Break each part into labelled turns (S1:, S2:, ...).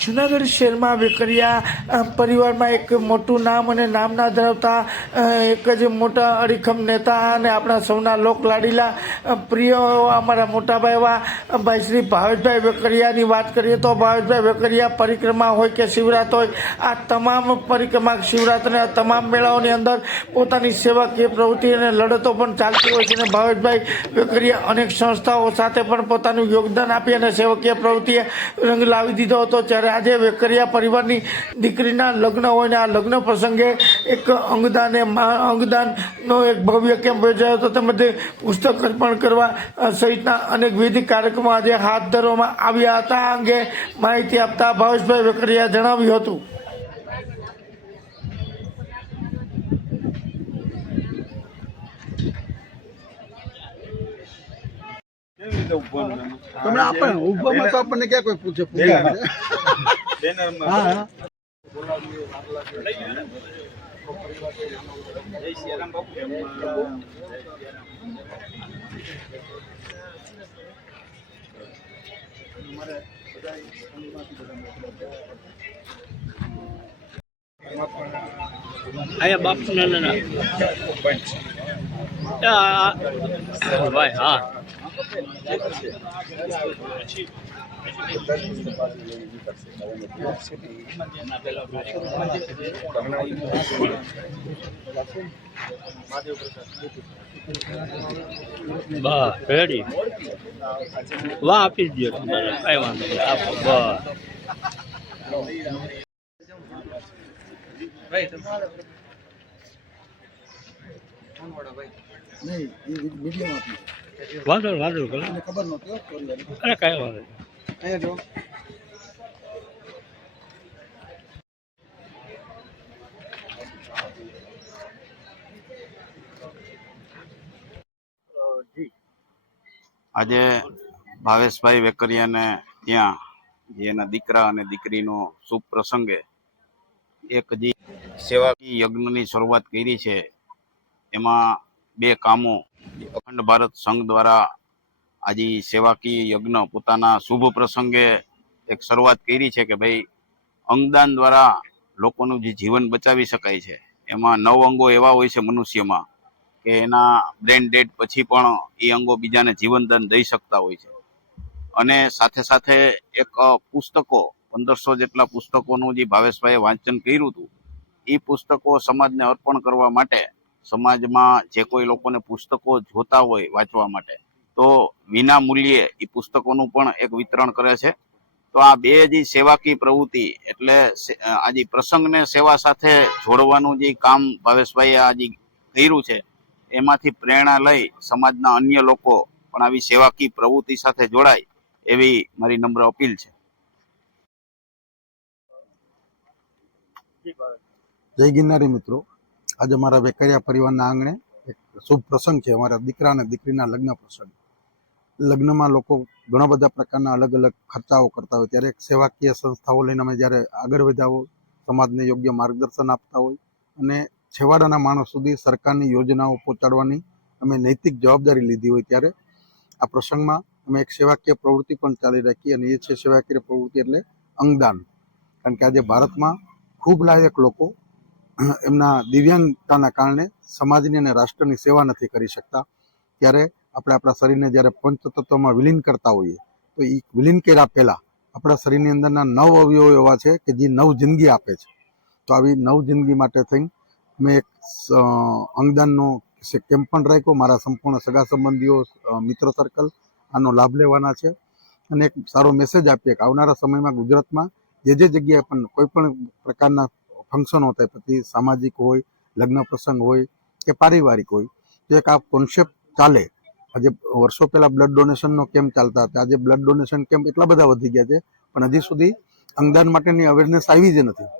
S1: જુનાગઢ શહેરમાં વેકરિયા પરિવારમાં એક મોટું નામ અને નામના ધરાવતા એક જ મોટા અડીખમ નેતા અને આપણા સૌના લોક લાડીલા પ્રિય અમારા મોટાભાઈ એવા. ભાઈ શ્રી ભાવેશભાઈ વેકરિયાની વાત કરીએ તો ભાવેશભાઈ વેકરિયા પરિક્રમા હોય કે શિવરાત હોય, આ તમામ પરિક્રમા શિવરાત આ તમામ મેળાઓની અંદર પોતાની સેવાકીય પ્રવૃત્તિ અને લડતો પણ ચાલતી હોય છે અને ભાવેશભાઈ વેકરિયા અનેક સંસ્થાઓ સાથે પણ પોતાનું યોગદાન આપી અને સેવકીય પ્રવૃત્તિએ રંગ લાવી દીધો હતો. ત્યારે આજે વેકરિયા પરિવારની દીકરીના લગ્ન હોય ને આ લગ્ન પ્રસંગે એક અંગદાન એ અંગદાનનો એક ભવ્ય કેમ્પ યોજાયો હતો. તેમજ પુસ્તક અર્પણ કરવા સહિતના સહિતના અનેકવિધ કાર્યક્રમો આજે હાથ ધરવામાં આવ્યા હતા. આ અંગે માહિતી આપતા ભાવેશભાઈ વેકરિયા જણાવ્યું હતું.
S2: તમને આપણે ઉભામાં તો આપણને ક્યાં કોઈ પૂછે પૂછે? હા હા.
S3: અહીંયા બાપુ ના ભાઈ હા બસ રેડી. વાહ આપી દો તમારે. વાંધો નહીં. આપો બસ.
S2: નહીં મીડિયમ આપી.
S3: વાંધો વાંધો
S2: મને ખબર નહોતી હો, sorry યાર.
S3: અરે કાંઈ વાંધો
S2: અહીંયા જો.
S4: આજે ભાવેશભાઈ વેકરિયાને ત્યાં જે એના દીકરા અને દીકરીનો શુભ પ્રસંગે એક જે સેવાકીય યજ્ઞની શરૂઆત કરી છે. એમાં બે કામો અખંડ ભારત સંઘ દ્વારા આજે સેવાકીય યજ્ઞ પોતાના શુભ પ્રસંગે એક શરૂઆત કરી છે કે ભાઈ, અંગદાન દ્વારા લોકોનું જે જીવન બચાવી શકાય છે. એમાં નવ અંગો એવા હોય છે મનુષ્યમાં કે એના બ્રેન ડેડ પછી પણ એ અંગો બીજાને જીવનદાન દઈ શકતા હોય છે. અને સાથે સાથે એક પુસ્તકો, પંદરસો જેટલા પુસ્તકોનું જે ભાવેશભાઈએ વાંચન કર્યું હતું એ પુસ્તકો સમાજને અર્પણ કરવા માટે સમાજમાં જે કોઈ લોકોને પુસ્તકો જોતા હોય વાંચવા માટે, તો વિના મૂલ્યે એ પુસ્તકોનું પણ એક વિતરણ કરે છે. તો આ બે જે સેવાકીય પ્રવૃત્તિ એટલે આજે પ્રસંગને સેવા સાથે જોડવાનું જે કામ ભાવેશભાઈએ આ જે કર્યું છે, એમાંથી પ્રેરણા લઈ સમાજના અન્ય લોકો પણ આવી સેવાકીય પ્રવૃત્તિ સાથે જોડાય એવી મારી નમ્ર અપીલ છે.
S2: જય ગિરનારી મિત્રો. આજે મારા વેકરિયા પરિવારના આંગણે એક શુભ પ્રસંગ છે. અમારા દીકરા અને દીકરીના લગ્ન પ્રસંગ. લગ્નમાં લોકો ઘણા બધા પ્રકારના અલગ અલગ ખર્ચાઓ કરતા હોય. ત્યારે એક સેવાકીય સંસ્થાઓ લઈને અમે જ્યારે આગળ વધ્યા હોય સમાજને યોગ્ય માર્ગદર્શન આપતા હોય અને છેવાડાના માણસ સુધી સરકારની યોજનાઓ પહોંચાડવાની અમે નૈતિક જવાબદારી લીધી હોય ત્યારે આ પ્રસંગમાં અમે એક સેવાકીય પ્રવૃત્તિ પણ ચાલી રાખી અને એ છે સેવાકીય પ્રવૃત્તિ એટલે અંગદાન. કારણ કે આજે ભારતમાં ખૂબ લાયક લોકો એમના દિવ્યાંગતાના કારણે સમાજની અને રાષ્ટ્રની સેવા નથી કરી શકતા. ત્યારે આપણે આપણા શરીરને જ્યારે પંચતત્વમાં વિલીન કરતા હોઈએ, તો એ વિલીન કર્યા પહેલાં આપણા શરીરની અંદરના નવ અવયવો એવા છે કે જે નવ જિંદગી આપે છે. તો આવી નવ જિંદગી માટે થઈને મેં એક અંગદાનનો કેમ્પ પણ રાખ્યો. મારા સંપૂર્ણ સગા સંબંધીઓ મિત્ર સર્કલ આનો લાભ લેવાના છે. અને એક સારો મેસેજ આપીએ કે આવનારા સમયમાં ગુજરાતમાં જે જે જગ્યાએ પણ કોઈ પણ પ્રકારના ફંક્શનો થાય પછી સામાજિક હોય, લગ્ન પ્રસંગ હોય કે પારિવારિક હોય, તો એક આ કોન્સેપ્ટ ચાલે. આજે વર્ષો પહેલાં બ્લડ ડોનેશનનો કેમ્પ ચાલતા હતા? આજે બ્લડ ડોનેશન કેમ્પ એટલા બધા વધી ગયા છે, પણ હજી સુધી અંગદાન માટેની અવેરનેસ આવી જ નથી.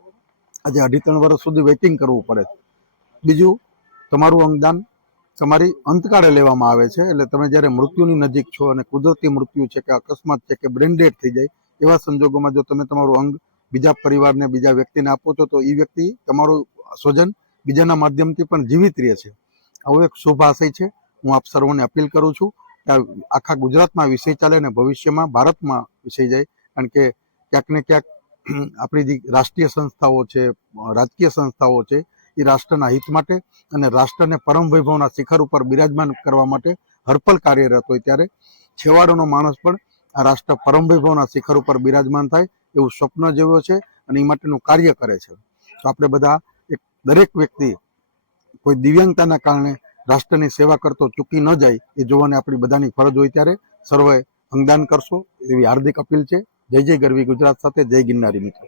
S2: આજે અઢી ત્રણ વર્ષ સુધી વેઇટિંગ કરવું પડે છે. બીજું, તમારું અંગદાન તમારી અંતકાળે લેવામાં આવે છે, એટલે તમે જ્યારે મૃત્યુની નજીક છો અને કુદરતી મૃત્યુ છે કે અકસ્માત છે કે બ્રેન ડેડ થઈ જાય, એવા સંજોગોમાં જો તમે તમારું અંગ બીજા પરિવારને, બીજા વ્યક્તિને આપો છો, તો એ વ્યક્તિ તમારું સ્વજન બીજાના માધ્યમથી પણ જીવિત રહે છે. આવો એક શુભ આશય છે. હું આપ સર્વોને અપીલ કરું છું કે આખા ગુજરાતમાં વિષય ચાલે અને ભવિષ્યમાં ભારતમાં વિષય જાય. કારણ કે ક્યાંક ને ક્યાંક આપણી જે રાષ્ટ્રીય સંસ્થાઓ છે, રાજકીય સંસ્થાઓ છે, એ રાષ્ટ્રના હિત માટે અને રાષ્ટ્રને પરમ વૈભવના શિખર ઉપર બિરાજમાન કરવા માટે હરપલ કાર્યરત હોય ત્યારે છેવાડાનો માણસ પણ આ રાષ્ટ્ર પરમ વૈભવના શિખર ઉપર બિરાજમાન થાય એવું સ્વપ્ન જેવો છે અને એ માટેનું કાર્ય કરે છે. તો આપણે બધા એક દરેક વ્યક્તિ કોઈ દિવ્યાંગતાના કારણે રાષ્ટ્રની સેવા કરતો ચૂકી ન જાય એ જોવાની આપણી બધાની ફરજ હોય ત્યારે સર્વે અંગદાન કરશો એવી હાર્દિક અપીલ છે. જય જય ગરવી ગુજરાત સાથે, જય ગિરનારી મિત્રો.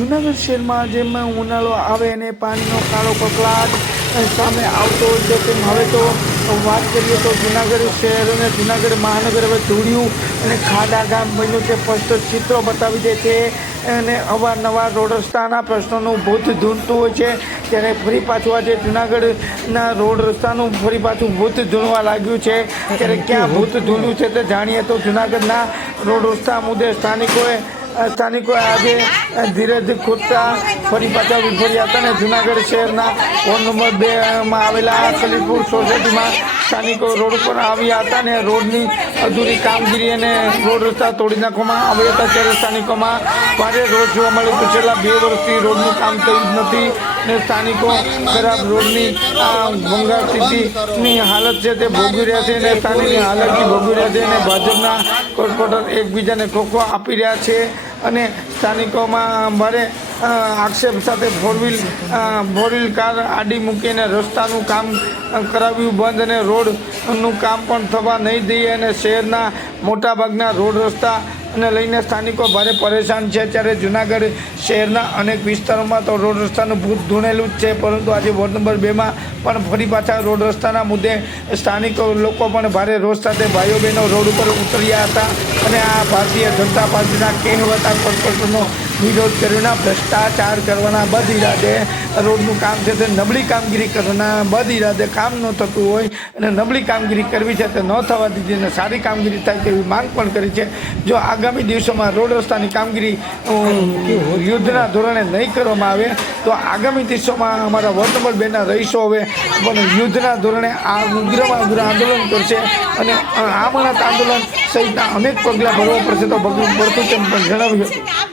S1: જુનાગઢ શહેરમાં જેમ ઉનાળો આવે અને પાણીનો કાળો કકળાટ સામે આવતો હોય છે, તેમ હવે તો વાત કરીએ તો જુનાગઢ શહેર અને જુનાગઢ મહાનગર હવે ધૂળિયું અને ખાડા ગામ બન્યું છે. સ્પષ્ટ ચિત્રો બતાવી દે છે અને અવારનવાર રોડ રસ્તાના પ્રશ્નોનું ભૂત ધૂણતું હોય છે. ત્યારે ફરી પાછું આજે જુનાગઢના રોડ રસ્તાનું ફરી પાછું ભૂત ધૂણવા લાગ્યું છે. ત્યારે ક્યાં ભૂત ધૂણ્યું છે તે જાણીએ તો જુનાગઢના રોડ રસ્તા મુદ્દે સ્થાનિકોએ સ્થાનિકોએ આજે ધીરજ ખોટતા ફરી પાછા વિફર્યા હતા અને જુનાગઢ શહેરના વોર્ડ નંબર બે માં આવેલા કલીપુર સોસાયટીમાં સ્થાનિકો રોડ પર આવ્યા હતા અને રોડની અધૂરી કામગીરી અને રોડ રસ્તા તોડી નાખવામાં આવ્યા હતા. ત્યારે સ્થાનિકોમાં ભારે રોડ જોવા મળ્યો. છેલ્લા બે વર્ષથી રોડનું કામ થયું નથી. અને સ્થાનિકો ખરાબ રોડની, આ ભંગાર સ્થિતિની હાલત છે તે ભોગવી રહ્યા છે અને સ્થાનિકની હાલતથી ભોગવી રહ્યા છે અને ભાજપના કોર્પોરેટર એકબીજાને ખોખો આપી રહ્યા છે અને સ્થાનિકોમાં ભારે આક્ષેપ સાથે four wheel four wheel car આડી મૂકીને રસ્તાનું કામ કરાવ્યું બંધ અને રોડનું કામ પણ થવા નહીં દઈએ અને શહેરના મોટાભાગના રોડ રસ્તા અને લઈને સ્થાનિકો ભારે પરેશાન છે. ત્યારે જુનાગઢ શહેરના અનેક વિસ્તારોમાં તો રોડ રસ્તાનું ભૂત ધૂણેલું જ છે. પરંતુ આજે વોર્ડ નંબર બેમાં પણ ફરી પાછા રોડ રસ્તાના મુદ્દે સ્થાનિકો લોકો પણ ભારે રોષ સાથે ભાઈઓ બહેનો રોડ ઉપર ઉતર્યા હતા. અને આ ભારતીય જનતા પાર્ટીના કહેવતા કોર્પોરેટરનો વિરોધ કર્યોના ભ્રષ્ટાચાર કરવાના બદ ઇરાદે રોડનું કામ છે તે નબળી કામગીરી કરવાના બદ ઇરાદે કામ ન થતું હોય અને નબળી કામગીરી કરવી છે તે ન થવા દીધી અને સારી કામગીરી થાય તેવી માંગ પણ કરી છે. જો આગામી દિવસોમાં રોડ રસ્તાની કામગીરી યુદ્ધના ધોરણે નહીં કરવામાં આવે, તો આગામી દિવસોમાં અમારા વોર્ડ નંબર બેના રહીશો હવે પણ યુદ્ધના ધોરણે આ ઉગ્રમાં ઉગ્ર આંદોલન કરશે અને આ આમરણાંત આંદોલન સહિતના અનેક પગલાં ભરવા પડશે તો ભગવું પડતું તેમ પણ જણાવ્યું.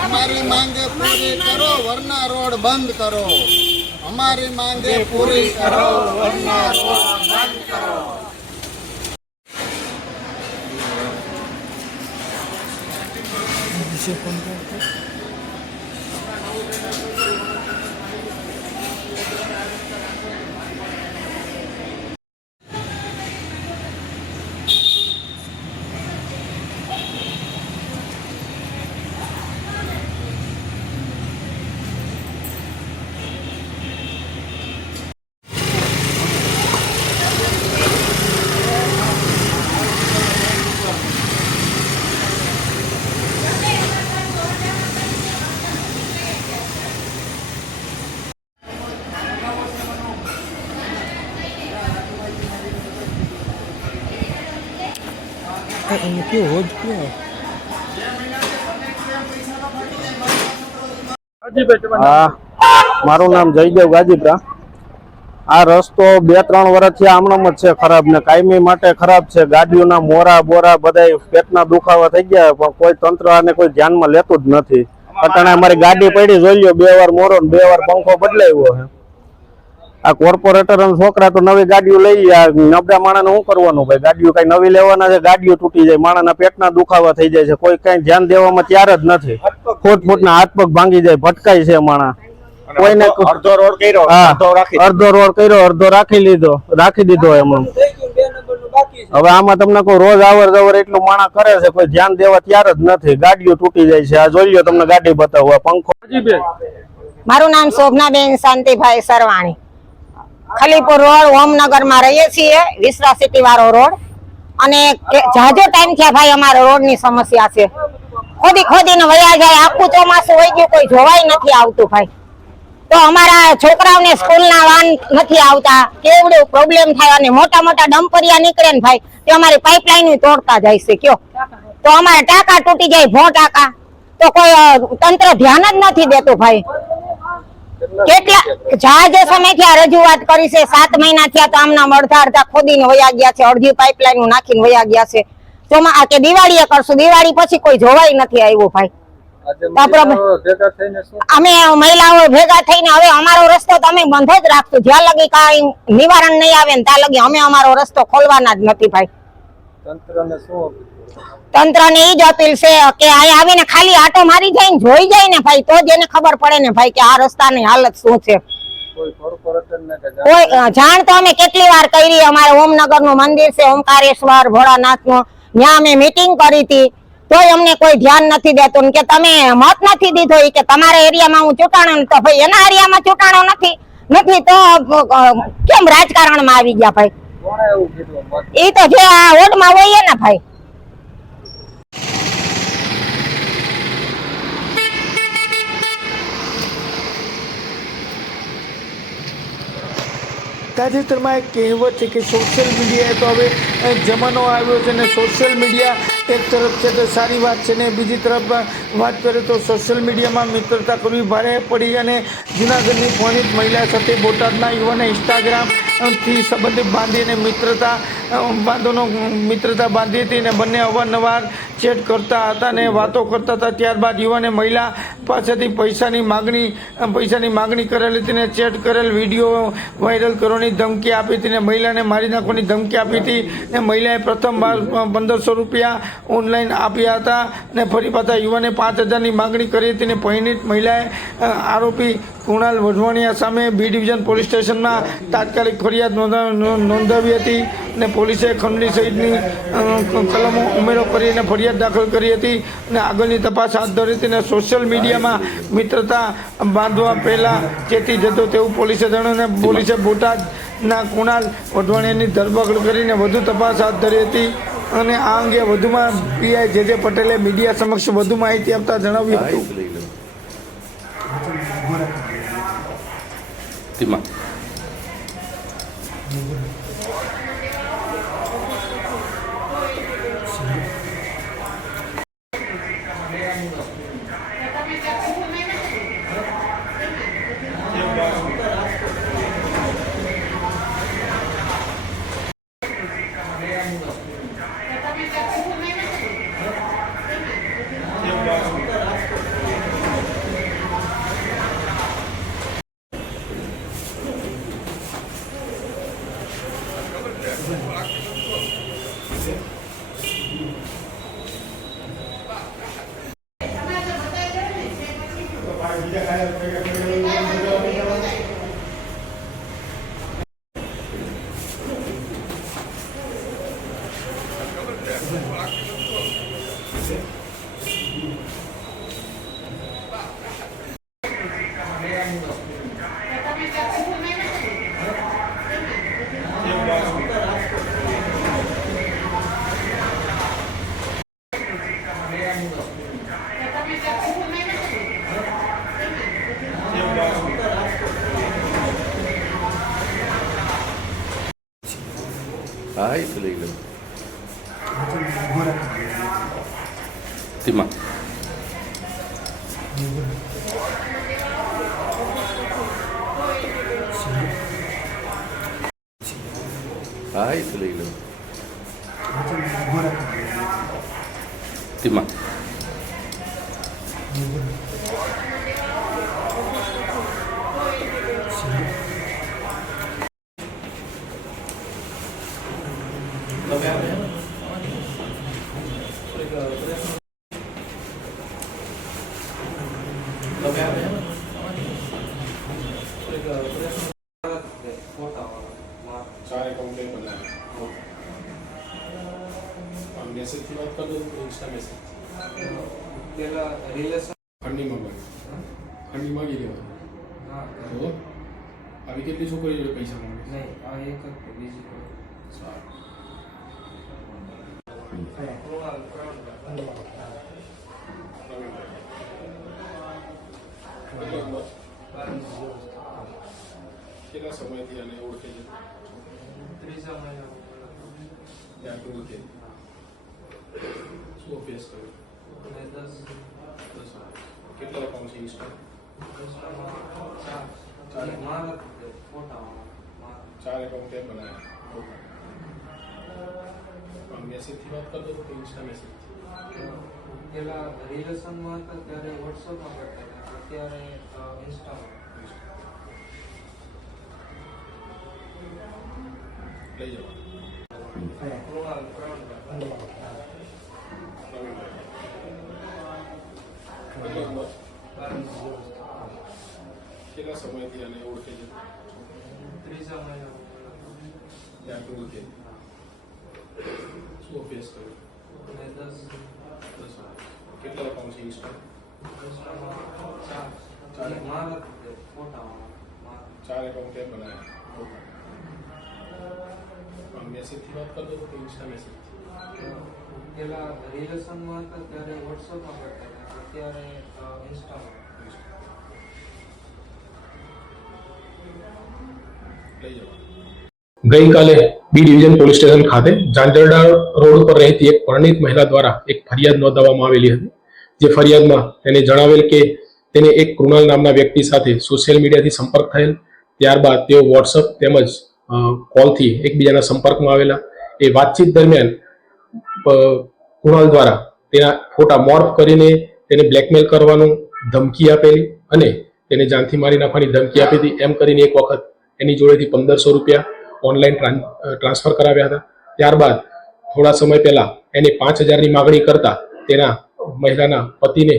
S5: અમારી માંગે પૂરી કરો વરના રોડ બંધ કરો અમારી માંગે પૂરી કરો વરના રોડ બંધ કરો
S6: હા મારું નામ જયદેવ ગાજીપરા. આ રસ્તો બે ત્રણ વર્ષથી આમણામાં જ છે ખરાબ ને કાયમી માટે ખરાબ છે. ગાડીઓના મોરા બોરા બધા પેટના દુખાવા થઈ ગયા પણ કોઈ તંત્ર આને કોઈ ધ્યાનમાં લેતું જ નથી. અટાણે અમારી ગાડી પડી જોઈ લો બે વાર મોરો બે વાર પંખો બદલાવ્યો છે. આ કોર્પોરેટર છોકરા તો નવી ગાડીઓ લઈ ગયા. નબળા માણસને શું કરવાનું ભાઈ? ગાડીઓ કઈ નવી લેવાના છે? ગાડીઓ તૂટી જાય. માણાના પેટના દુખાવા થઈ જાય છે. કોઈ કઈ ધ્યાન દેવામાં તૈયાર જ નથી. ફૂટ ફૂટના હાથ પગ ભાંગી જાય. ભટકાય છે માણા કોઈને
S3: અડધો રોડ કર્યો અડધો રાખી
S6: રોડ કર્યો અડધો રાખી લીધો. રાખી દીધો એમાં હવે આમાં તમને કોઈ રોજ આવર જવર એટલું માણસ કરે છે કોઈ ધ્યાન દેવા ત્યાર જ નથી. ગાડીઓ તૂટી જાય છે. આ જોઈ તમને ગાડી બતાવવા પંખો
S7: મારું નામ શોભનાબેન શાંતિભાઈ સરવાણી. ખલીપુર રોડ ઓમનગરમાં રહીએ છીએ, વિસરા સિટી વાળો રોડ. અને જાજો ટાઈમ થયા ભાઈ અમારે રોડની સમસ્યા છે. ખોદી ખોદીને વયા જાય, આખું ચોમાસું હોય ગયું, કોઈ જોવાય નથી આવતું ભાઈ. તો અમારા છોકરાઓને સ્કૂલના વાન નથી આવતા. કેવડું પ્રોબ્લેમ થાય અને મોટા મોટા ડમ્પરિયા નીકળે ને ભાઈ, તે અમારી પાઇપલાઇન તોડતા જાય છે, કયો. તો અમારા ટાંકા તૂટી જાય, ભો ટાંકા. તો કોઈ તંત્ર ધ્યાન જ નથી દેતું ભાઈ. કેટલા જહાજો સમયથી આ રજૂઆત કરી છે સાત મહિના થયા તો આમના અડધા અડધા ખોદીને વયા ગયા છે અડધી પાઇપલાઇન નાખીને વયા ગયા છે. ચોમા આ કે દિવાળીએ કરશું દિવાળી પછી કોઈ જોવાય નથી આવ્યું ભાઈ. અમે મહિલાઓ ભેગા થઈને હવે અમારો રસ્તો તો અમે બંધ જ રાખશું. જ્યાં લગી કઈ નિવારણ નહીં આવે ને ત્યાં લગી અમે અમારો રસ્તો ખોલવાના જ નથી ભાઈ. તંત્ર ને ઈ જ અપીલ છે કે આવીને ખાલી આટો મારી જાય ને જોઈ જાય ને ભાઈ તો જ એને ખબર પડે ને ભાઈ કે આ રસ્તાની હાલત શું છે. કોઈ જાણ તો અમે કેટલી વાર કરી અમારે ઓમનગરનું મંદિર છે ઓમકારેશ્વર ભોળાનાથનું ત્યાં અમે મીટિંગ કરી હતી. તોય અમને કોઈ ધ્યાન નથી દેતું કે તમે મત નથી દીધો કે તમારા એરિયામાં હું ચૂંટાણો તો ભાઈ એના એરિયામાં ચૂંટાણો નથી. નથી તો કેમ કેમ રાજકારણમાં આવી ગયા ભાઈ? એ તો જે આ વોર્ડમાં હોય એના ભાઈ.
S1: તાજેતરમાં એક કહેવત છે કે સોશિયલ મીડિયાએ તો હવે જમાનો આવ્યો છે ને સોશિયલ મીડિયા એક તરફ છે તો સારી વાત છે ને બીજી તરફ વાત કરીએ તો સોશિયલ મીડિયામાં મિત્રતા કરવી ભારે પડી અને જૂનાગઢની ફોનિત મહિલા સાથે બોટાદના યુવાને ઇન્સ્ટાગ્રામથી સંબંધિત બાંધીને મિત્રતા બાંધોનો મિત્રતા બાંધી હતી અને બંને અવારનવાર ચેટ કરતા હતા ને વાતો કરતા હતા. ત્યારબાદ યુવાને મહિલા પાસેથી પૈસાની માગણી પૈસાની માગણી કરેલી હતી અને ચેટ કરેલ વીડિયો વાયરલ કરવાની ધમકી આપી હતી અને મહિલાને મારી નાખવાની ધમકી આપી હતી અને મહિલાએ પ્રથમ પંદરસો રૂપિયા ઓનલાઈન આપ્યા હતા અને ફરી પાછા યુવાને પાંચ હજારની માગણી કરી હતી અને પરિણીત મહિલાએ આરોપી કુણાલ વઢવાણિયા સામે બી ડિવિઝન પોલીસ સ્ટેશનમાં તાત્કાલિક ફરિયાદ નોંધાવી હતી અને પોલીસે ખંડણી સહિતની કલમો ઉમેરો કરીને ફરિયાદ દાખલ કરી હતી અને આગળની તપાસ હાથ ધરી હતી અને સોશિયલ મીડિયામાં મિત્રતા બાંધવા પહેલાં ચેતી જતો તેવું પોલીસે જણાવ્યું પોલીસે બોટાદના કુણાલ વઢવાણિયાની ધરપકડ કરીને વધુ તપાસ હાથ ધરી હતી અને આ અંગે વધુમાં પીઆઈ જે જે પટેલે મીડિયા સમક્ષ વધુ માહિતી આપતા જણાવ્યું હતું.
S8: તેમાં હા એ તો લઈ લો તેમાં હા એ તો લઈ લો તેમાં
S9: सारे कंप्लेन करना है और मैसेज की बात कर दो तो इंस्टा मैसेज ખંડીમાં બને ખંડીમાં ગઈ લેવાની તો આવી કેટલી છોકરીઓ જોડે પૈસા માંગે સારું કેટલા સમયથી આને ઓળખે છે ત્યારથી ઓળખે શું અભ્યાસ કર્યો દસ વર્ષ. કેટલા એકાઉન્ટ છે ઇન્સ્ટા ચાર એકાઉન્ટ કેમ બનાવ્યા મેસેજથી વાત કરતો હતો કે ઇન્સ્ટા મેસેજ
S10: પેલા રિલેશનમાં હતા ત્યારે વોટ્સઅપમાં કરતા હતા અત્યારે ઇન્સ્ટામાં
S9: લઈ જવા. કેટલા સમયથી આને ઓળખે છે
S10: ત્રીજા મહિના
S9: શું અભ્યાસ કર્યો કેટલા એકાઉન્ટ છે ઇન્સ્ટા
S10: ચાર
S9: એકાઉન્ટ કેમ બનાવ્યા મેસેજથી વાત કરતો હતો ઇન્સ્ટા મેસેજ
S10: પેલા રિલેશનમાં હતા ત્યારે વોટ્સઅપમાં કરતા હતા. અત્યારે ઇન્સ્ટામાં
S9: લઈ જવા.
S11: ગઈકાલે બી ડિવિઝન પોલીસ સ્ટેશન ખાતે ઝાંઝરડા રોડ ઉપર રહેતી એક પરણિત મહિલા દ્વારા એક ફરિયાદ નોંધાવવામાં આવેલી હતી. જે ફરિયાદમાં તેને જણાવેલ કે તેને એક કૃણાલ નામના વ્યક્તિ સાથે સોશિયલ મીડિયાથી સંપર્ક થયેલ. ત્યારબાદ તેઓ વોટ્સઅપ તેમજ કોલથી એકબીજાના સંપર્કમાં આવેલા. એ વાતચીત દરમિયાન કુણાલ દ્વારા તેના ફોટા મોર્ફ કરીને તેને બ્લેકમેલ કરવાનું ધમકી આપેલી અને તેને જાનથી મારી નાખવાની ધમકી આપી હતી. એમ કરીને એક વખત એની જોડેથી પંદરસો રૂપિયા ઓનલાઈન ટ્રાન્સફર કરાવ્યા હતા. ત્યારબાદ થોડા સમય પહેલા એને પાંચ હજારની માગણી કરતા તેના મહિલાના પતિને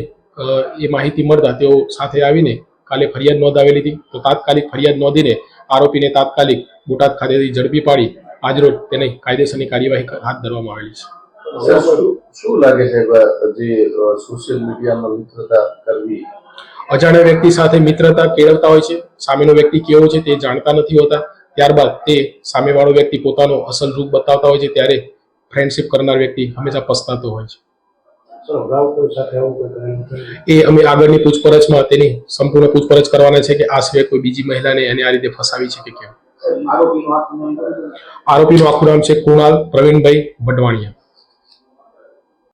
S11: એ માહિતી મળતા તેઓ સાથે આવીને કાલે ફરિયાદ નોંધાવેલી હતી. તો તાત્કાલિક ફરિયાદ નોંધીને આરોપીને તાત્કાલિક બોટાદ ખાતેથી ઝડપી પાડી આજરોજ તેને કાયદેસરની કાર્યવાહી હાથ ધરવામાં આવેલી છે.
S8: શું શું લાગે છે જે સોશિયલ મીડિયામાં મિત્રતા કરવી?
S11: અજાણ્યા વ્યક્તિ સાથે મિત્રતા કેળવતા હોય છે. સામેનો વ્યક્તિ કેવો છે તે જાણતા નથી હોતા. ત્યારબાદ તે સામેવાળો વ્યક્તિ પોતાનો અસલ રૂપ બતાવતા હોય છે. ત્યારે ફ્રેન્ડશિપ કરનાર વ્યક્તિ હંમેશા પસ્તાતો હોય છે. એ અમે આગળની પૂછપરછમાં તેની સંપૂર્ણ પૂછપરછ કરવાના છે કે આ સિવાય કોઈ બીજી મહિલાને એને આ રીતે ફસાવી છે કે કેમ? આરોપીનું આખું નામ છે કૃણાલ પ્રવીણભાઈ વઢવાણિયા.